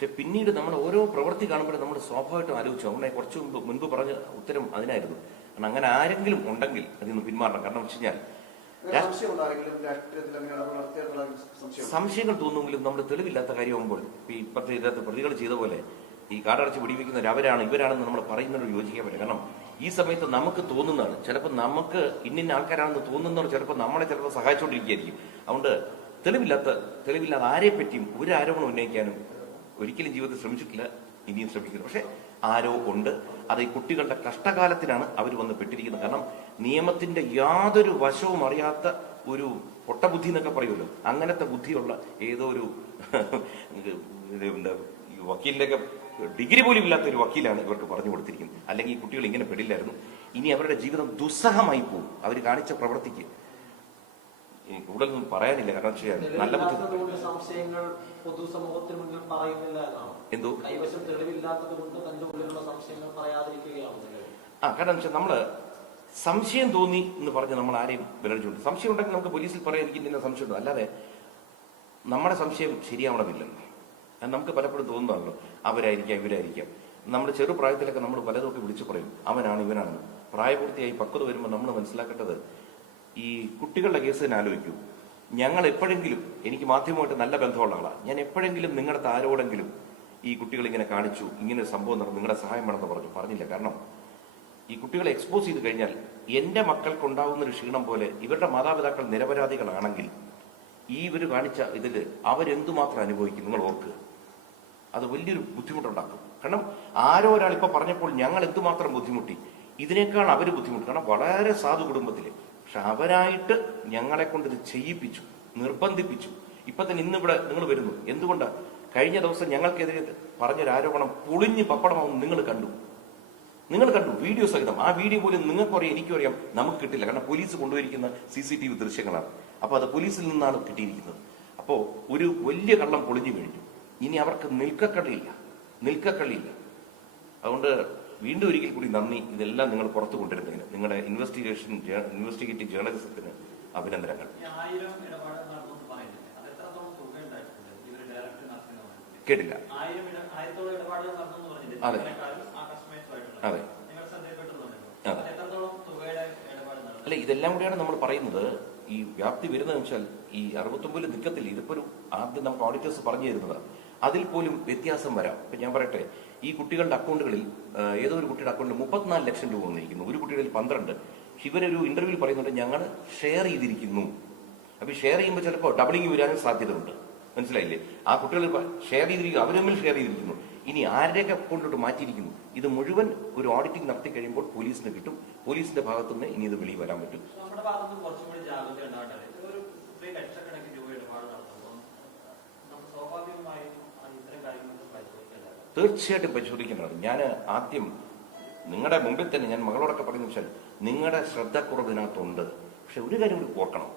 പക്ഷെ പിന്നീട് നമ്മൾ ഓരോ പ്രവൃത്തി കാണുമ്പോഴും നമ്മൾ സ്വാഭാവികമായിട്ടും ആലോചിച്ചു. അങ്ങനെ കുറച്ച് മുൻപ് പറഞ്ഞ ഉത്തരം അതിനായിരുന്നു. കാരണം അങ്ങനെ ആരെങ്കിലും ഉണ്ടെങ്കിൽ അതിൽ നിന്ന് പിന്മാറണം. കാരണം വെച്ച് കഴിഞ്ഞാൽ സംശയങ്ങൾ തോന്നുമെങ്കിലും നമ്മൾ തെളിവില്ലാത്ത കാര്യമാകുമ്പോൾ ഈ ഇപ്പോഴത്തെ ഇതിനകത്ത് പ്രതികൾ ചെയ്ത പോലെ ഈ കാടടച്ച് പിടിപ്പിക്കുന്നവർ അവരാണ് ഇവരാണെന്ന് നമ്മൾ പറയുന്നവരോട് യോജിക്കാൻ പറ്റില്ല. കാരണം ഈ സമയത്ത് നമുക്ക് തോന്നുന്നതാണ്. ചിലപ്പോൾ നമുക്ക് ഇന്ന ആൾക്കാരാണെന്ന് തോന്നുന്നവർ ചിലപ്പോൾ നമ്മളെ ചിലപ്പോൾ സഹായിച്ചുകൊണ്ടിരിക്കുകയായിരിക്കും. അതുകൊണ്ട് തെളിവില്ലാതെ ആരെ പറ്റിയും ഒരു ആരോപണം ഉന്നയിക്കാനും ഒരിക്കലും ജീവിതത്തിൽ ശ്രമിച്ചിട്ടില്ല, ഇനിയും ശ്രമിക്കുന്നു. പക്ഷെ ആരോ ഉണ്ട്. അത് ഈ കുട്ടികളുടെ കഷ്ടകാലത്തിനാണ് അവർ വന്ന് പെട്ടിരിക്കുന്നത്. കാരണം നിയമത്തിന്റെ യാതൊരു വശവും അറിയാത്ത ഒരു പൊട്ടബുദ്ധി എന്നൊക്കെ പറയുമല്ലോ, അങ്ങനത്തെ ബുദ്ധിയുള്ള ഏതോ ഒരു വക്കീലിന്റെ ഒക്കെ ഡിഗ്രി പോലും ഇല്ലാത്ത ഒരു വക്കീലാണ് ഇവർക്ക് പറഞ്ഞു കൊടുത്തിരിക്കുന്നത്. അല്ലെങ്കിൽ ഈ കുട്ടികൾ ഇങ്ങനെ പെടില്ലായിരുന്നു. ഇനി അവരുടെ ജീവിതം ദുസ്സഹമായി പോകും അവർ കാണിച്ച പ്രവൃത്തിക്ക്. കൂടുതലൊന്നും പറയാനില്ല. കാരണം നല്ല സംശയങ്ങൾ പൊതുസമൂഹത്തിന് മുന്നിൽ പറയുന്നില്ല എന്നാണ്. എന്തോ കൈവശം തെളിവില്ലാത്തത് കൊണ്ട് തന്റെ ഉള്ളിലുള്ള സംശയങ്ങൾ പറയാതിരിക്കുകയാണ്. കാരണം വെച്ചാൽ നമ്മള് സംശയം തോന്നി എന്ന് പറഞ്ഞ് നമ്മൾ ആരെയും വിലടിച്ചുകൊണ്ട് സംശയം ഉണ്ടെങ്കിൽ നമുക്ക് പോലീസിൽ പറയാൻ എനിക്കില്ല സംശയമുണ്ട്. അല്ലാതെ നമ്മുടെ സംശയം ശരിയാവണമില്ലല്ലോ. നമുക്ക് പലപ്പോഴും തോന്നുന്നതാണല്ലോ അവരായിരിക്കാം ഇവരായിരിക്കാം. നമ്മുടെ ചെറുപ്രായത്തിലൊക്കെ നമ്മൾ പലതൊക്കെ വിളിച്ചു പറയും അവനാണ് ഇവനാണെന്ന്. പ്രായപൂർത്തിയായി പക്വത വരുമ്പോൾ നമ്മൾ മനസ്സിലാക്കേണ്ടത് ഈ കുട്ടികളുടെ കേസ് തന്നെ ആലോചിക്കൂ. ഞങ്ങൾ എപ്പോഴെങ്കിലും, എനിക്ക് മാധ്യമമായിട്ട് നല്ല ബന്ധമുള്ള ആളാണ്, ഞാൻ എപ്പോഴെങ്കിലും നിങ്ങളുടെ ആരോടെങ്കിലും ഈ കുട്ടികൾ ഇങ്ങനെ കാണിച്ചു, ഇങ്ങനെ ഒരു സംഭവം നടന്നു, നിങ്ങളുടെ സഹായം വേണമെന്ന് പറഞ്ഞില്ല. കാരണം ഈ കുട്ടികളെ എക്സ്പോസ് ചെയ്ത് കഴിഞ്ഞാൽ എന്റെ മക്കൾക്കുണ്ടാവുന്ന ഒരു ക്ഷീണം പോലെ ഇവരുടെ മാതാപിതാക്കൾ നിരപരാധികളാണെങ്കിൽ ഈ ഇവർ കാണിച്ച ഇതിൽ അവരെന്തുമാത്രം അനുഭവിക്കും നിങ്ങൾ ഓർക്കുക. അത് വലിയൊരു ബുദ്ധിമുട്ടുണ്ടാക്കും. കാരണം ആരോ ഒരാൾ ഇപ്പൊ പറഞ്ഞപ്പോൾ ഞങ്ങൾ എന്തുമാത്രം ബുദ്ധിമുട്ടി, ഇതിനേക്കാൾ അവര് ബുദ്ധിമുട്ടി. കാരണം വളരെ സാധു കുടുംബത്തില്, പക്ഷെ അവരായിട്ട് ഞങ്ങളെ കൊണ്ട് ഇത് ചെയ്യിപ്പിച്ചു, നിർബന്ധിപ്പിച്ചു. ഇപ്പൊ തന്നെ ഇന്നിവിടെ നിങ്ങൾ വരുന്നു എന്തുകൊണ്ടാണ്? കഴിഞ്ഞ ദിവസം ഞങ്ങൾക്കെതിരെ പറഞ്ഞൊരു ആരോപണം പൊളിഞ്ഞ് പപ്പടമാവും നിങ്ങൾ കണ്ടു വീഡിയോ സഹിതം. ആ വീഡിയോ പോലും നിങ്ങൾക്കും അറിയാം, എനിക്കും അറിയാം, നമുക്ക് കിട്ടില്ല. കാരണം പോലീസ് കൊണ്ടുപോയിരിക്കുന്ന CCTV ദൃശ്യങ്ങളാണ്. അപ്പൊ അത് പോലീസിൽ നിന്നാണ് കിട്ടിയിരിക്കുന്നത്. അപ്പോ ഒരു വലിയ കള്ളം പൊളിഞ്ഞു കഴിഞ്ഞു. ഇനി അവർക്ക് നിൽക്കക്കളിയില്ല. അതുകൊണ്ട് വീണ്ടും ഒരിക്കൽ കൂടി നന്ദി. ഇതെല്ലാം നിങ്ങൾ പുറത്തു കൊണ്ടിരുന്നതിന്, നിങ്ങളുടെ ഇൻവെസ്റ്റിഗേറ്റീവ് ജേർണലിസത്തിന് അഭിനന്ദനങ്ങൾ. കേട്ടില്ല. അതെ അതെ അല്ല, ഇതെല്ലാം കൂടിയാണ് നമ്മൾ പറയുന്നത്. ഈ വ്യാപ്തി വരുന്നതെന്ന് വെച്ചാൽ ഈ 69 നിൽക്കത്തില്ല. ഇതിപ്പോ ഒരു ആദ്യം നമുക്ക് ഓഡിറ്റേഴ്സ് പറഞ്ഞു തരുന്നതാണ്. അതിൽ പോലും വ്യത്യാസം വരാം. ഇപ്പൊ ഞാൻ പറയട്ടെ, ഈ കുട്ടികളുടെ അക്കൗണ്ടുകളിൽ ഏതോ ഒരു കുട്ടിയുടെ അക്കൗണ്ടിൽ 34 ലക്ഷം രൂപ വന്നിരിക്കുന്നു, ഒരു കുട്ടിയുടെ 12. ഇവരൊരു ഇന്റർവ്യൂവിൽ പറയുന്നുണ്ട് ഞങ്ങൾ ഷെയർ ചെയ്തിരിക്കുന്നു. അപ്പൊ ഷെയർ ചെയ്യുമ്പോൾ ചിലപ്പോൾ ഡബിളിങ് വരാനും സാധ്യതയുണ്ട്. മനസ്സിലായില്ലേ? ആ കുട്ടികൾ ഷെയർ ചെയ്തിരിക്കുന്നു, അവർ തമ്മിൽ ഷെയർ ചെയ്തിരിക്കുന്നു. ഇനി ആരുടെയൊക്കെ അക്കൗണ്ടിലോട്ട് മാറ്റിയിരിക്കുന്നു, ഇത് മുഴുവൻ ഒരു ഓഡിറ്റിംഗ് നടത്തി കഴിയുമ്പോൾ പോലീസിന് കിട്ടും. പോലീസിന്റെ ഭാഗത്തുനിന്ന് ഇനി ഇത് വെളിയിൽ വരാൻ പറ്റും. തീർച്ചയായിട്ടും പരിശോധിക്കേണ്ടത്. ഞാൻ ആദ്യം നിങ്ങളുടെ മുമ്പിൽ തന്നെ ഞാൻ മകളോടൊക്കെ പറയുന്ന വെച്ചാൽ നിങ്ങളുടെ ശ്രദ്ധക്കുറവ് ഇതിനകത്തുണ്ട്. പക്ഷെ ഒരു കാര്യം കൂടി ഓർക്കണം,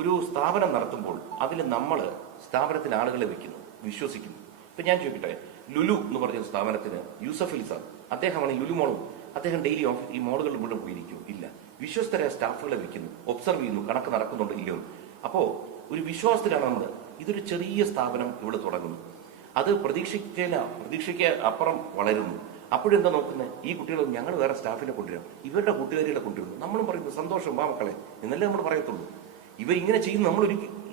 ഒരു സ്ഥാപനം നടത്തുമ്പോൾ അതിൽ നമ്മൾ സ്ഥാപനത്തിന് ആളുകളെ വെക്കുന്നു, വിശ്വസിക്കുന്നു. ഇപ്പൊ ഞാൻ ചോദിക്കട്ടെ, ലുലു എന്ന് പറഞ്ഞ സ്ഥാപനത്തിന് യൂസഫ് അലി സാർ, അദ്ദേഹമാണ് ലുലു മോളും. അദ്ദേഹം ഡെയിലി ഈ മോളുകളിൽ മുഴുവൻ പോയിരിക്കും? ഇല്ല. വിശ്വസ്തരായ സ്റ്റാഫുകളെ വെക്കുന്നു, ഒബ്സർവ് ചെയ്യുന്നു, കണക്ക് നടക്കുന്നുണ്ടോ ഇല്ലയോ. അപ്പോ ഒരു വിശ്വാസത്തിലാണ് നമ്മൾ. ഇതൊരു ചെറിയ സ്ഥാപനം ഇവിടെ തുടങ്ങുന്നു, അത് പ്രതീക്ഷയ്ക്ക് അപ്പുറം വളരുന്നു. അപ്പോഴെന്താ നോക്കുന്നത്? ഈ കുട്ടികൾ ഞങ്ങൾ വേറെ സ്റ്റാഫിനെ കൊണ്ടുവരാം, ഇവരുടെ കൂട്ടുകാരികളെ കൊണ്ടുവരുന്നു. നമ്മളും പറയുന്നു സന്തോഷം, വാ മക്കളെ എന്നല്ലേ നമ്മൾ പറയത്തുള്ളൂ. ഇവരിങ്ങനെ ചെയ്യുന്നു.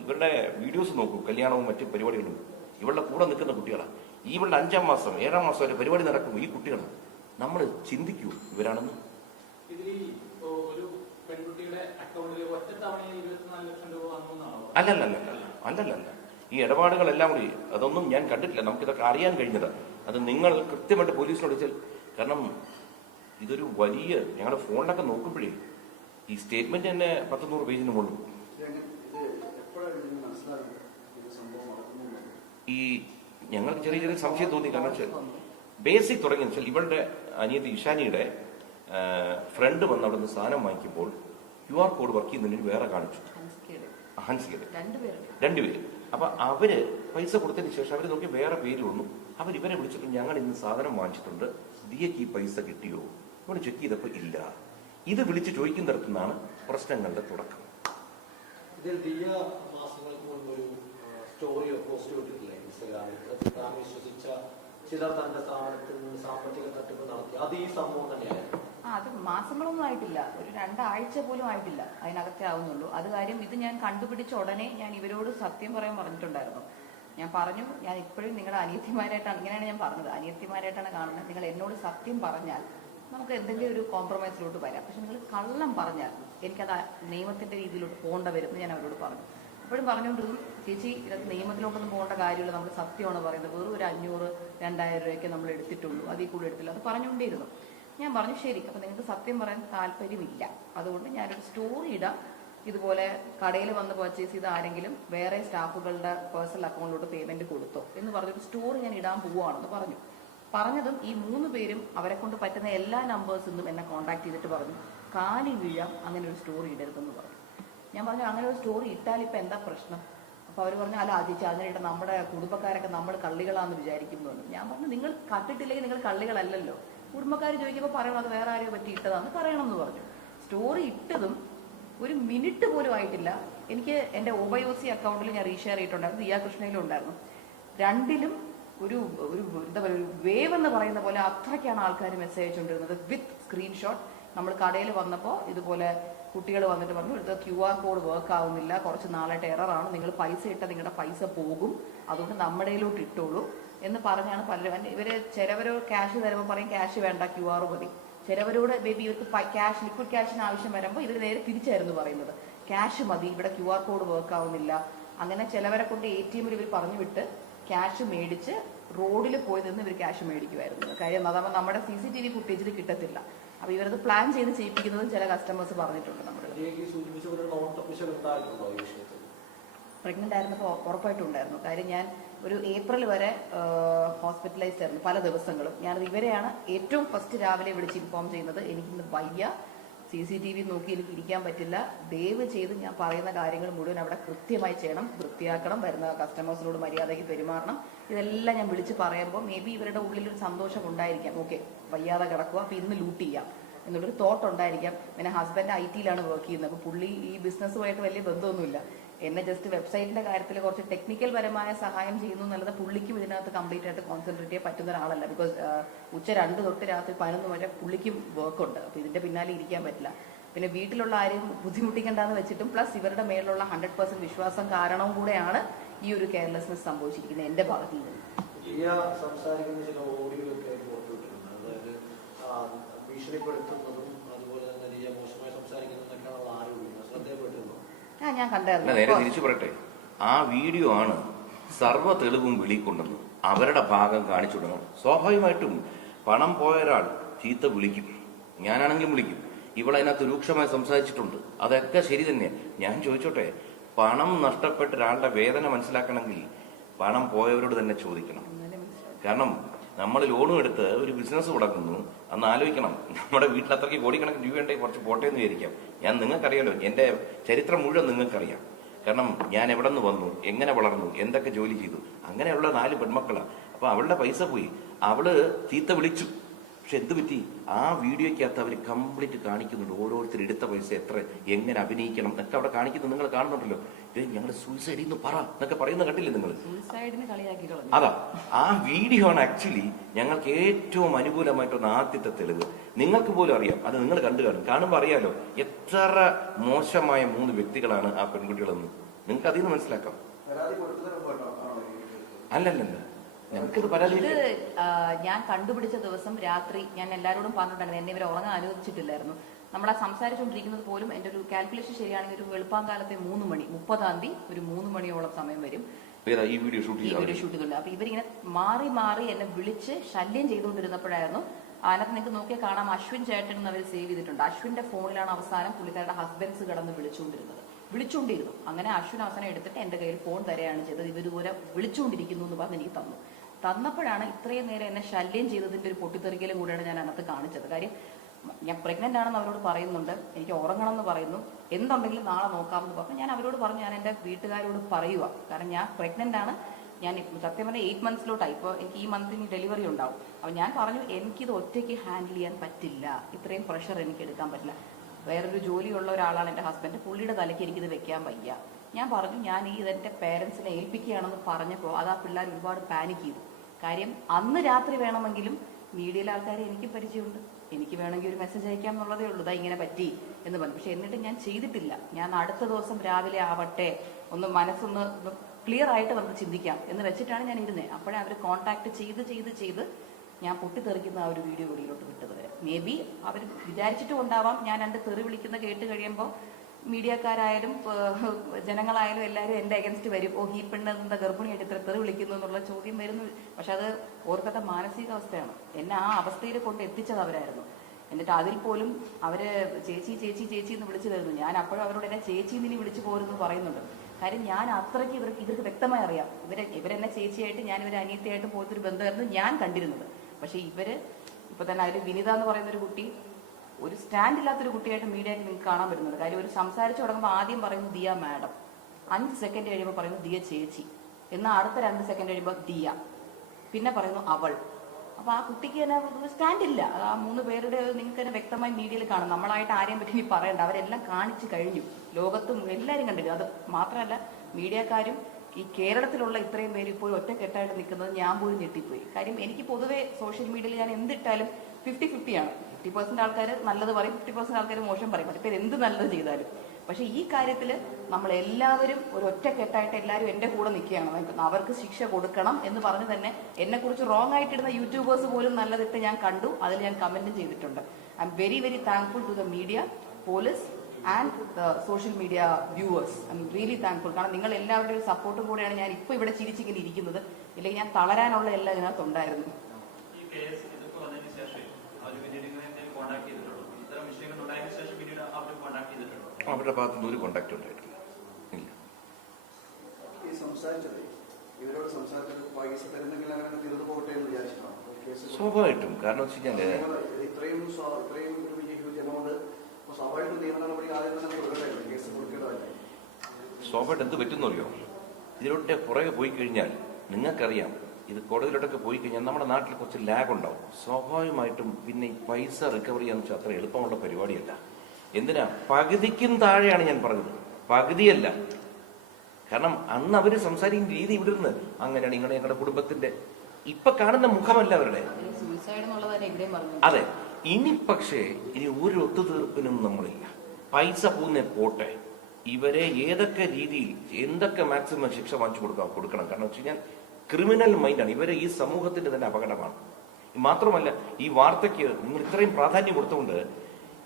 ഇവരുടെ വീഡിയോസ് നോക്കൂ, കല്യാണവും മറ്റു പരിപാടികളും. ഇവളുടെ കൂടെ നിൽക്കുന്ന കുട്ടികളാണ്. ഇവളുടെ 5ാം മാസം 7ാം മാസം വരെ പരിപാടി നടക്കും ഈ കുട്ടികളാണ്. നമ്മൾ ചിന്തിക്കൂ ഇവരാണെന്ന്. അല്ലല്ല, ഈ ഇടപാടുകളെല്ലാം കൂടി അതൊന്നും ഞാൻ കണ്ടിട്ടില്ല. നമുക്കിതൊക്കെ അറിയാൻ കഴിഞ്ഞത് അത് നിങ്ങൾ കൃത്യമായിട്ട് പോലീസിനോട് വെച്ചാൽ. കാരണം ഇതൊരു വലിയ, ഞങ്ങളുടെ ഫോണിലൊക്കെ നോക്കുമ്പോഴേ ഈ സ്റ്റേറ്റ്മെന്റ് തന്നെ 100 പേജിന് മുകളിൽ. ഈ ഞങ്ങൾക്ക് ചെറിയ ചെറിയ സംശയം തോന്നി. കാരണം വെച്ചാൽ ബേസിക് തുടങ്ങിയ വെച്ചാൽ ഇവളുടെ അനിയത്തി ഇഷാനിയുടെ ഫ്രണ്ട് വന്ന് അവിടെ നിന്ന് സാധനം വാങ്ങിക്കുമ്പോൾ QR കോഡ് വർക്ക് ചെയ്യുന്നതിന് വേറെ കാണിച്ചു, ഹൻസിയുടെ 2 പേര്. അപ്പൊ അവര് പൈസ കൊടുത്തതിന് ശേഷം അവര് നോക്കി വേറെ പേര് വന്നു. ഇവരെ വിളിച്ചിട്ട് ഞങ്ങൾ ഇന്ന് സാധനം വാങ്ങിച്ചിട്ടുണ്ട്, ദിയക്ക് ഈ പൈസ കിട്ടിയോ? ഇവിടെ ചെക്ക് ചെയ്തപ്പോ ഇല്ല. ഇത് വിളിച്ച് ചോദിക്കുന്നിടത്തുനിന്നാണ് പ്രശ്നങ്ങളുടെ തുടക്കം. ഇതിൽ ദിയ മാസങ്ങൾക്ക് മുൻപ് ഒരു സ്റ്റോറിയോ പോസ്റ്റോ ഇട്ടിട്ടില്ല ഇൻസ്റ്റാഗ്രാമിൽ. വിശ്വസിച്ച ചിലർ തന്റെ സ്ഥാപനത്തിൽ നിന്ന് സാമ്പത്തിക തട്ടിപ്പ് നടത്തി. അത് ഈ സംഭവം തന്നെയായിരുന്നു. അത് മാസങ്ങളൊന്നും ആയിട്ടില്ല, ഒരു 2 ആഴ്ച പോലും ആയിട്ടില്ല, അതിനകത്തേ ആവുന്നുള്ളൂ. അത് കാര്യം ഇത് ഞാൻ കണ്ടുപിടിച്ച ഉടനെ ഞാൻ ഇവരോട് സത്യം പറയാൻ പറഞ്ഞിട്ടുണ്ടായിരുന്നു. ഞാൻ പറഞ്ഞു, ഞാൻ ഇപ്പോഴും നിങ്ങളുടെ അനിയത്തിമാരായിട്ടാണ്, ഇങ്ങനെയാണ് ഞാൻ പറഞ്ഞത്, അനിയത്തിമാരായിട്ടാണ് കാണുന്നത്. നിങ്ങൾ എന്നോട് സത്യം പറഞ്ഞാൽ നമുക്ക് എന്തെങ്കിലും ഒരു കോംപ്രമൈസിലോട്ട് വരാം. പക്ഷെ നിങ്ങൾ കള്ളം പറഞ്ഞാൽ എനിക്കത് നിയമത്തിന്റെ രീതിയിലോട്ട് പോകേണ്ട വരും എന്ന് ഞാൻ അവരോട് പറഞ്ഞു. അപ്പോഴും പറഞ്ഞുകൊണ്ടിരുന്നു, ചേച്ചി ഇതിനകത്ത് നിയമത്തിലോട്ടൊന്നും പോകേണ്ട കാര്യമില്ല, നമ്മൾ സത്യമാണ് പറയുന്നത്, വെറും ഒരു 500-2000 രൂപയ്ക്ക് നമ്മൾ എടുത്തിട്ടുള്ളൂ, അതിൽ കൂടുതൽ എടുത്തില്ല, അത് പറഞ്ഞുകൊണ്ടിരുന്നു. ഞാൻ പറഞ്ഞു ശരി, അപ്പം നിങ്ങൾക്ക് സത്യം പറയാൻ താല്പര്യമില്ല, അതുകൊണ്ട് ഞാനൊരു സ്റ്റോറി ഇടാം, ഇതുപോലെ കടയിൽ വന്ന് പർച്ചേസ് ചെയ്ത് ആരെങ്കിലും വേറെ സ്റ്റാഫുകളുടെ പേഴ്സണൽ അക്കൗണ്ടിലോട്ട് പേയ്മെന്റ് കൊടുത്തോ എന്ന് പറഞ്ഞൊരു സ്റ്റോറി ഞാൻ ഇടാൻ പോവുകയാണെന്ന് പറഞ്ഞു. പറഞ്ഞതും ഈ 3 പേരും അവരെ കൊണ്ട് പറ്റുന്ന എല്ലാ നമ്പേഴ്സിൽ നിന്നും എന്നെ കോൺടാക്ട് ചെയ്തിട്ട് പറഞ്ഞു, കാലി വീഴാം, അങ്ങനെ ഒരു സ്റ്റോറി ഇടരുതെന്ന് പറഞ്ഞു. ഞാൻ പറഞ്ഞു, അങ്ങനെ ഒരു സ്റ്റോറി ഇട്ടാൽ ഇപ്പം എന്താ പ്രശ്നം? അപ്പോൾ അവർ പറഞ്ഞു, അല്ല ചേച്ചി അങ്ങനെ ഇട്ട നമ്മുടെ കുടുംബക്കാരൊക്കെ നമ്മൾ കള്ളികളാണെന്ന് വിചാരിക്കുന്നുണ്ട്. ഞാൻ പറഞ്ഞു, നിങ്ങൾ കണ്ടിട്ടില്ലെങ്കിൽ നിങ്ങൾ കള്ളികളല്ലല്ലോ, കുടുംബക്കാർ ചോദിക്കുമ്പോൾ പറയണം അത് വേറെ ആരെയോ പറ്റി ഇട്ടതാന്ന് പറയണം എന്ന് പറഞ്ഞു. സ്റ്റോറി ഇട്ടതും ഒരു മിനിറ്റ് പോലും ആയിട്ടില്ല, എനിക്ക് എൻ്റെ OYOC അക്കൗണ്ടിൽ ഞാൻ റീഷെയർ ചെയ്തിട്ടുണ്ടായിരുന്നു, ദിയാ കൃഷ്ണയിലും ഉണ്ടായിരുന്നു. രണ്ടിലും ഒരു എന്താ പറയുക, ഒരു വേവ് എന്ന് പറയുന്ന പോലെ അത്രയ്ക്കാണ് ആൾക്കാർ മെസ്സേജ് അയച്ചുകൊണ്ടിരുന്നത് വിത്ത് സ്ക്രീൻഷോട്ട്. നമ്മൾ കടയിൽ വന്നപ്പോൾ ഇതുപോലെ കുട്ടികൾ വന്നിട്ട് പറഞ്ഞു, ഇത് QR കോഡ് വർക്ക് ആവുന്നില്ല, കുറച്ച് നാളായിട്ട് എററാണ്, നിങ്ങൾ പൈസ ഇട്ടാൽ നിങ്ങളുടെ പൈസ പോകും, അതുകൊണ്ട് നമ്മുടെയിലോട്ട് ഇട്ടോളൂ എന്ന് പറഞ്ഞാണ് പലരും. ഇവര് ചിലവരോ ക്യാഷ് തരുമ്പോൾ പറയും ക്യാഷ് വേണ്ട, QR മതി. ചിലവരോട് ബേബി ഇവർക്ക് ക്യാഷ്, ലിക്വിഡ് ക്യാഷിന് ആവശ്യം വരുമ്പോൾ ഇവർ നേരെ തിരിച്ചായിരുന്നു പറയുന്നത്, ക്യാഷ് മതി, ഇവിടെ QR കോഡ് വർക്ക് ആവുന്നില്ല. അങ്ങനെ ചിലവരെ കൊണ്ട് ATM-ൽ ഇവർ പറഞ്ഞു വിട്ട് ക്യാഷ് മേടിച്ച് റോഡിൽ പോയി നിന്ന് ഇവർ ക്യാഷ് മേടിക്കുമായിരുന്നു. കാര്യം അതാകുമ്പോൾ നമ്മുടെ CCTV ഫുട്ടേജിൽ കിട്ടത്തില്ല. അപ്പൊ ഇവരത് പ്ലാൻ ചെയ്ത് ചെയ്യിപ്പിക്കുന്നതും ചില കസ്റ്റമേഴ്സ് പറഞ്ഞിട്ടുണ്ട്. നമ്മുടെ പ്രഗ്നന്റ് ആയിരുന്നപ്പോൾ ഉറപ്പായിട്ടും ഉണ്ടായിരുന്നു. കാര്യം ഞാൻ ഒരു ഏപ്രിൽ വരെ ഹോസ്പിറ്റലൈസ്ഡ് ആയിരുന്നു പല ദിവസങ്ങളും. ഞാനത് ഇവരെയാണ് ഏറ്റവും ഫസ്റ്റ് രാവിലെ വിളിച്ച് ഇൻഫോം ചെയ്യുന്നത്, എനിക്കിന്ന് വയ്യ, CCTV നോക്കി എനിക്ക് ഇരിക്കാൻ പറ്റില്ല, ദയവ് ചെയ്ത് ഞാൻ പറയുന്ന കാര്യങ്ങൾ മുഴുവൻ അവിടെ കൃത്യമായി ചെയ്യണം, വൃത്തിയാക്കണം, വരുന്ന കസ്റ്റമേഴ്സിനോട് മര്യാദയ്ക്ക് പെരുമാറണം. ഇതെല്ലാം ഞാൻ വിളിച്ച് പറയുമ്പോൾ മേ ബി ഇവരുടെ ഉള്ളിലൊരു സന്തോഷം ഉണ്ടായിരിക്കാം, ഓക്കെ വയ്യാതെ കിടക്കുക, അപ്പം ഇന്ന് ലൂട്ട് ചെയ്യാം എന്നുള്ളൊരു തോട്ട് ഉണ്ടായിരിക്കാം. പിന്നെ ഹസ്ബൻഡ് IT-ലാണ് വർക്ക് ചെയ്യുന്നത്, അപ്പോൾ പുള്ളി ഈ ബിസിനസ്സുമായിട്ട് വലിയ ബന്ധമൊന്നുമില്ല. എന്നെ ജസ്റ്റ് വെബ്സൈറ്റിന്റെ കാര്യത്തിൽ കുറച്ച് ടെക്നിക്കൽ പരമായ സഹായം ചെയ്യുന്നു എന്നുള്ളത്, പുള്ളിക്കും ഇതിനകത്ത് കംപ്ലീറ്റ് ആയിട്ട് കോൺസെൻട്രേറ്റ് ചെയ്യാൻ പറ്റുന്ന ഒരാളല്ല. ബിക്കോസ് ഉച്ച 2 തൊട്ട് രാത്രി 11 വരെ പുള്ളിക്കും വർക്കുണ്ട്, അപ്പോൾ ഇതിന്റെ പിന്നാലെ ഇരിക്കാൻ പറ്റില്ല. പിന്നെ വീട്ടിലുള്ള ആരെയും ബുദ്ധിമുട്ടിക്കേണ്ടെന്ന് വെച്ചിട്ടും പ്ലസ് ഇവരുടെ മേലുള്ള 100% വിശ്വാസം കാരണവും കൂടെയാണ് ഈ ഒരു കെയർലെസ്നെസ് സംഭവിച്ചിരിക്കുന്നത് എന്റെ ഭാഗത്ത് നിന്ന്. സംസാരിക്കുന്ന ചില ഓഡിയോയൊക്കെ പുറത്തുവിട്ടിട്ടുണ്ട്, അതായത് ഭീഷണിപ്പെടുത്തുന്നതും അതുപോലെ തന്നെ ലിയ മോശമായി സംസാരിക്കുന്നതൊക്കെയാണ് ആരോപിക്കുന്നത്. ശ്രദ്ധയപ്പെട്ടിരുന്നു? ഞാൻ കണ്ടായിരുന്നു. നേരെ തിരിച്ചു പറയട്ടെ, ആ വീഡിയോ ആണ് സർവ്വ തെളിവും വെളിക്കൊണ്ടെന്ന് അവരുടെ ഭാഗം കാണിച്ചു തുടങ്ങും. സ്വാഭാവികമായിട്ടും പണം പോയ ഒരാൾ ചീത്ത വിളിക്കും, ഞാനാണെങ്കിലും വിളിക്കും. ഇവളതിനകത്ത് രൂക്ഷമായി സംസാരിച്ചിട്ടുണ്ട്, അതൊക്കെ ശരി തന്നെയാണ്. ഞാൻ ചോദിച്ചോട്ടെ, പണം നഷ്ടപ്പെട്ട ഒരാളുടെ വേദന മനസ്സിലാക്കണമെങ്കിൽ പണം പോയവരോട് തന്നെ ചോദിക്കണം. കാരണം നമ്മൾ ലോണും എടുത്ത് ഒരു ബിസിനസ് തുടങ്ങുന്നു, അന്ന് ആലോചിക്കണം, നമ്മുടെ വീട്ടിൽ അത്രയ്ക്ക് കോടിക്കണക്കിന് രൂപയുണ്ടെങ്കിൽ കുറച്ച് പോട്ടെ എന്ന് വിചാരിക്കാം. ഞാൻ നിങ്ങൾക്കറിയാലോ, എന്റെ ചരിത്രം മുഴുവൻ നിങ്ങൾക്കറിയാം. കാരണം ഞാൻ എവിടെ നിന്ന് വന്നു, എങ്ങനെ വളർന്നു, എന്തൊക്കെ ജോലി ചെയ്തു, അങ്ങനെയുള്ള 4 പെൺമക്കളാണ്. അപ്പൊ അവളുടെ പൈസ പോയി, അവള് ചീത്ത വിളിച്ചു. പക്ഷെ എന്ത് പറ്റി, ആ വീഡിയോയ്ക്കകത്ത് അവർ കംപ്ലീറ്റ് കാണിക്കുന്നുണ്ട്, ഓരോരുത്തർ എടുത്ത പൈസ എത്ര, എങ്ങനെ അഭിനയിക്കണം എന്നൊക്കെ അവിടെ കാണിക്കുന്നത് നിങ്ങൾ കാണുന്നുണ്ടല്ലോ. ഞങ്ങളുടെ സൂയിസൈഡ് എന്ന് പറ എന്നൊക്കെ പറയുന്നത് കണ്ടില്ലേ നിങ്ങൾ? അതാ ആ വീഡിയോ ആണ് ആക്ച്വലി ഞങ്ങൾക്ക് ഏറ്റവും അനുകൂലമായിട്ടുള്ള ആദ്യത്തെ തെളിവ്. നിങ്ങൾക്ക് പോലും അറിയാം, അത് നിങ്ങൾ കാണുമ്പോൾ അറിയാലോ എത്ര മോശമായ 3 വ്യക്തികളാണ് ആ പെൺകുട്ടികളെന്ന്. നിങ്ങൾക്ക് അതിൽ നിന്ന് മനസ്സിലാക്കാം. അല്ലല്ലല്ല, നമുക്കിത് പരാതി. ഇത് ഞാൻ കണ്ടുപിടിച്ച ദിവസം രാത്രി ഞാൻ എല്ലാവരോടും പറഞ്ഞിട്ടുണ്ടായിരുന്നു, എന്നെ ഇവരെ ഉറങ്ങാൻ അനുവദിച്ചിട്ടില്ലായിരുന്നു. നമ്മളാ സംസാരിച്ചുകൊണ്ടിരിക്കുന്നത് പോലും എൻ്റെ ഒരു കാൽക്കുലേഷൻ ശരിയാണെങ്കിൽ ഒരു വെളുപ്പാങ്കാലത്തെ 3 മണി, 30-ാം തീയതി ഒരു 3 മണിയോളം സമയം വരും ഈ വീഡിയോ ഷൂട്ട് ചെയ്തിട്ടുണ്ട്. അപ്പൊ ഇവരിങ്ങനെ മാറി മാറി എന്നെ വിളിച്ച് ശല്യം ചെയ്തുകൊണ്ടിരുന്നപ്പോഴായിരുന്നു. അതിനകത്ത് നിങ്ങൾക്ക് നോക്കിയാൽ കാണാം, അശ്വിൻ ചേട്ടൻ എന്ന് അവർ സേവ് ചെയ്തിട്ടുണ്ട്. അശ്വിന്റെ ഫോണിലാണ് അവസാനം പുള്ളിക്കാരുടെ ഹസ്ബൻഡ്സ് കിടന്ന് വിളിച്ചുകൊണ്ടിരുന്നു. അങ്ങനെ അശ്വിൻ അവസാനം എടുത്തിട്ട് എന്റെ കയ്യിൽ ഫോൺ തരികയാണ് ചെയ്തത്. ഇവരിതുപോലെ വിളിച്ചുകൊണ്ടിരിക്കുന്നു എന്ന് പറഞ്ഞ് എനിക്ക് തന്നപ്പോഴാണ് ഇത്രയും നേരം എന്നെ ശല്യം ചെയ്തതിന്റെ ഒരു പൊട്ടിത്തെറിക്കലും കൂടെയാണ് ഞാൻ അതിനകത്ത് കാണിച്ചത്. കാര്യം ഞാൻ പ്രഗ്നന്റ് ആണെന്ന് അവരോട് പറയുന്നുണ്ട്, എനിക്ക് ഉറങ്ങണം എന്ന് പറയുന്നു, എന്തുണ്ടെങ്കിലും നാളെ നോക്കാമെന്ന് പറഞ്ഞു. ഞാൻ അവരോട് പറഞ്ഞു, ഞാൻ എൻ്റെ വീട്ടുകാരോട് പറയുക, കാരണം ഞാൻ പ്രഗ്നന്റ് ആണ്, ഞാൻ സത്യം പറഞ്ഞാൽ 8 മന്ത്സിലോട്ടായി. ഇപ്പോൾ എനിക്ക് ഈ മന്തിന് ഡെലിവറി ഉണ്ടാവും. അപ്പോൾ ഞാൻ പറഞ്ഞു, എനിക്കിത് ഒറ്റയ്ക്ക് ഹാൻഡിൽ ചെയ്യാൻ പറ്റില്ല, ഇത്രയും പ്രഷർ എനിക്ക് എടുക്കാൻ പറ്റില്ല. വേറൊരു ജോലിയുള്ള ഒരാളാണ് എൻ്റെ ഹസ്ബൻഡ്, പുള്ളിയുടെ തലയ്ക്ക് എനിക്കിത് വെക്കാൻ വയ്യ. ഞാൻ പറഞ്ഞു, ഞാൻ ഇതെൻ്റെ പേരൻസിനെ ഏൽപ്പിക്കുകയാണെന്ന് പറഞ്ഞപ്പോൾ അത് ആ പിള്ളേർ ഒരുപാട് പാനിക് ചെയ്തു. കാര്യം അന്ന് രാത്രി വേണമെങ്കിലും മീഡിയയിലെ ആൾക്കാരെ എനിക്ക് പരിചയമുണ്ട്, എനിക്ക് വേണമെങ്കിൽ ഒരു മെസ്സേജ് അയക്കാം എന്നുള്ളതേ ഉള്ളൂ, ഇതാ ഇങ്ങനെ പറ്റി എന്ന് പറഞ്ഞു. പക്ഷെ എന്നിട്ട് ഞാൻ ചെയ്തിട്ടില്ല. ഞാൻ അടുത്ത ദിവസം രാവിലെ ആവട്ടെ, ഒന്ന് മനസ്സൊന്ന് ക്ലിയർ ആയിട്ട് നമുക്ക് ചിന്തിക്കാം എന്ന് വെച്ചിട്ടാണ് ഞാൻ ഇരുന്നത്. അപ്പോഴേ അവർ കോൺടാക്ട് ചെയ്ത് ഞാൻ പൊട്ടിത്തെറിക്കുന്ന ആ ഒരു വീഡിയോ വെളിയിലോട്ട് വിട്ടത് വരെ. മേ ബി അവർ വിചാരിച്ചിട്ടും ഉണ്ടാവാം ഞാൻ രണ്ട് തെറി വിളിക്കുന്ന കേട്ട് കഴിയുമ്പോൾ മീഡിയക്കാരായാലും ജനങ്ങളായാലും എല്ലാവരും എൻ്റെ അഗൻസ്റ്റ് വരും. ഓ, ഈ പെണ്ണ് എന്താ ഗർഭിണിയായിട്ട് ഇത്ര തെറി വിളിക്കുന്നു എന്നുള്ള ചോദ്യം വരുന്നു. പക്ഷെ അത് ഓർക്കത്തെ മാനസികാവസ്ഥയാണ്. എന്നെ ആ അവസ്ഥയിൽ കൊണ്ട് എത്തിച്ചത് അവരായിരുന്നു. എന്നിട്ട് അതിൽ പോലും അവര് ചേച്ചി ചേച്ചി ചേച്ചി എന്ന് വിളിച്ചു തരുന്നു. ഞാൻ അപ്പോഴും അവരോട് എന്നെ ചേച്ചി നിനി വിളിച്ചു പോരെന്ന് പറയുന്നുണ്ട്. കാര്യം ഞാൻ അത്രയ്ക്ക് ഇവർക്ക് വ്യക്തമായി അറിയാം. ഇവരെന്നെ ചേച്ചിയായിട്ട് ഞാൻ ഇവരെ അനിയത്തിയായിട്ട് പോലത്തൊരു ബന്ധമായിരുന്നു ഞാൻ കണ്ടിരുന്നത്. പക്ഷെ ഇപ്പൊ തന്നെ അതിൽ വിനിത എന്ന് പറയുന്ന ഒരു കുട്ടി ഒരു സ്റ്റാൻഡ് ഇല്ലാത്തൊരു കുട്ടിയായിട്ട് മീഡിയയിൽ നിങ്ങൾക്ക് കാണാൻ പറ്റുന്നത്. കാര്യം ഒരു സംസാരിച്ചു തുടങ്ങുമ്പോൾ ആദ്യം പറയുന്നു ദിയ മാഡം, 5 സെക്കൻഡ് കഴിയുമ്പോൾ പറയുന്നു ദിയ ചേച്ചി, എന്നാൽ അടുത്ത 2 സെക്കൻഡ് കഴിയുമ്പോൾ ദിയ, പിന്നെ പറയുന്നു അവൾ. അപ്പൊ ആ കുട്ടിക്ക് തന്നെ സ്റ്റാൻഡ് ഇല്ല. ആ 3 പേരുടെ നിങ്ങൾക്ക് തന്നെ വ്യക്തമായി മീഡിയയിൽ കാണും. നമ്മളായിട്ട് ആരെയും പറ്റി ഇനി പറയണ്ട, അവരെല്ലാം കാണിച്ചു കഴിഞ്ഞു, ലോകത്തും എല്ലാവരും കണ്ടില്ല. അത് മാത്രമല്ല മീഡിയക്കാരും ഈ കേരളത്തിലുള്ള ഇത്രയും പേര് ഇപ്പോൾ ഒറ്റക്കെട്ടായിട്ട് നിൽക്കുന്നത് ഞാൻ പോലും ഞെട്ടിപ്പോയി. കാര്യം എനിക്ക് പൊതുവെ സോഷ്യൽ മീഡിയയിൽ ഞാൻ എന്തിട്ടാലും 50-50 ആണ്. 50% ആൾക്കാർ നല്ലത് പറയും, 50% ആൾക്കാർ മോശം പറയും. മറ്റേ എന്ത് നല്ലത് ചെയ്താലും. പക്ഷെ ഈ കാര്യത്തിൽ നമ്മൾ എല്ലാവരും ഒരു ഒറ്റക്കെട്ടായിട്ട് എല്ലാവരും എൻ്റെ കൂടെ നിൽക്കുകയാണ്. അവർക്ക് ശിക്ഷ കൊടുക്കണം എന്ന് പറഞ്ഞ് തന്നെ എന്നെ കുറിച്ച് റോങ് ആയിട്ടിടുന്ന യൂട്യൂബേഴ്സ് പോലും നല്ലതിട്ട് ഞാൻ കണ്ടു. അതിൽ ഞാൻ കമന്റും ചെയ്തിട്ടുണ്ട്. I'm very very thankful to the media, police and the social media viewers. I'm really thankful. കാരണം നിങ്ങൾ എല്ലാവരുടെയും ഒരു സപ്പോർട്ടും കൂടെയാണ് ഞാൻ ഇപ്പോൾ ഇവിടെ ചിരിച്ചിങ്ങനെ ഇരിക്കുന്നത്. ഇല്ലെങ്കിൽ ഞാൻ തളരാനുള്ള എല്ലാം ഇതിനകത്തുണ്ടായിരുന്നു. അവരുടെ ഭാഗത്തു നിന്ന് ഒരു കോണ്ടാക്ട് ഉണ്ടായിട്ടില്ല. ഇല്ല. സ്വാഭാവികമായിട്ടും. കാരണം വെച്ച് കഴിഞ്ഞാല് സ്വാഭാവികമായിട്ട് എന്ത് പറ്റുന്ന അറിയോ, ഇതിലോട്ട് പുറകെ പോയി കഴിഞ്ഞാൽ നിങ്ങൾക്കറിയാം, ഇത് കോടതിയിലോട്ടൊക്കെ പോയി കഴിഞ്ഞാൽ നമ്മുടെ നാട്ടിൽ കുറച്ച് ലാഗ് ഉണ്ടാവും. സ്വാഭാവികമായിട്ടും പിന്നെ ഈ പൈസ റിക്കവർ ചെയ്യാന്ന് വെച്ചാൽ അത്ര എളുപ്പമുള്ള പരിപാടിയല്ല. എന്തിനാ, പകുതിക്കും താഴെയാണ് ഞാൻ പറഞ്ഞത്, പകുതിയല്ല. കാരണം അന്ന് അവര് സംസാരിക്കുന്ന രീതി ഇവിടെ നിന്ന് അങ്ങനെയാണ്, ഞങ്ങളുടെ കുടുംബത്തിന്റെ ഇപ്പൊ കാണുന്ന മുഖമല്ല അവരുടെ. അതെ. ഇനി പക്ഷേ ഇനി ഒരു ഒത്തുതീർപ്പിനും നമ്മളില്ല. പൈസ പോകുന്ന പോട്ടെ, ഇവരെ ഏതൊക്കെ രീതിയിൽ എന്തൊക്കെ മാക്സിമം ശിക്ഷ വാങ്ങിച്ചു കൊടുക്കണം. കാരണം വെച്ച് കഴിഞ്ഞാൽ ക്രിമിനൽ മൈൻഡാണ് ഇവരെ. ഈ സമൂഹത്തിന്റെ തന്നെ അപകടമാണ്. മാത്രമല്ല ഈ വാർത്തയ്ക്ക് നിങ്ങൾ ഇത്രയും പ്രാധാന്യം കൊടുത്തുകൊണ്ട്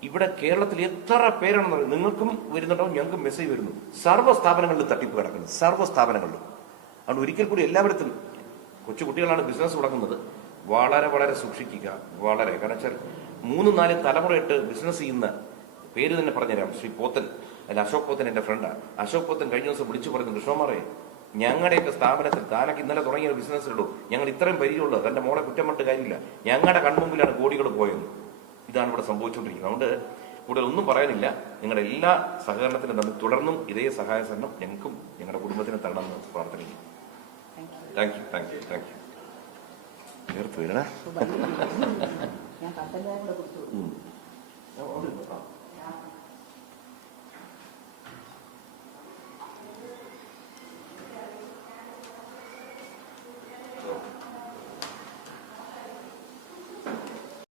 ഇവിടെ കേരളത്തിൽ എത്ര പേരാണെന്ന് പറയുന്നത് നിങ്ങൾക്കും വരുന്നുണ്ടാവും, ഞങ്ങൾക്കും മെസ്സേജ് വരുന്നു. സർവ്വ സ്ഥാപനങ്ങളിലും തട്ടിപ്പ് കിടക്കുന്നു, സർവ്വ സ്ഥാപനങ്ങളിലും. അതുകൊണ്ട് ഒരിക്കൽ കൂടി എല്ലായിടത്തും കൊച്ചുകുട്ടികളാണ് ബിസിനസ് തുടങ്ങുന്നത്, വളരെ വളരെ സൂക്ഷിക്കുക. വളരെ കാരണം വെച്ചാൽ 3-4 തലമുറയായിട്ട് ബിസിനസ് ചെയ്യുന്ന പേര് തന്നെ പറഞ്ഞുതരാം. ശ്രീ പോത്തൻ, അല്ല അശോക് പോത്തൻ എന്റെ ഫ്രണ്ടാണ്. അശോക് പോത്തൻ കഴിഞ്ഞ ദിവസം വിളിച്ചു പറഞ്ഞു, കൃഷ്ണകുമാറേ ഞങ്ങളുടെയൊക്കെ സ്ഥാപനത്തിൽ താനൊക്കെ ഇന്നലെ തുടങ്ങിയ ബിസിനസ്സിലുള്ളൂ, ഞങ്ങൾ ഇത്രയും പരിചയമുള്ളത്, തന്റെ മോളെ കുറ്റം പറഞ്ഞിട്ട് കാര്യമില്ല, ഞങ്ങളുടെ കൺമുമ്പിലാണ് കോടികൾ പോയത്. ഇതാണ് ഇവിടെ സംഭവിച്ചുകൊണ്ടിരിക്കുന്നത്. അതുകൊണ്ട് കൂടുതൽ ഒന്നും പറയാനില്ല. നിങ്ങളുടെ എല്ലാ സഹകരണത്തിനും നമുക്ക് തുടർന്നും ഇതേ സഹായ സഹകരണം ഞങ്ങൾക്കും ഞങ്ങളുടെ കുടുംബത്തിനും തരണമെന്ന് പ്രാർത്ഥിക്കുന്നു. Thank you, thank you, thank you. ചേർത്ത് വരണേ.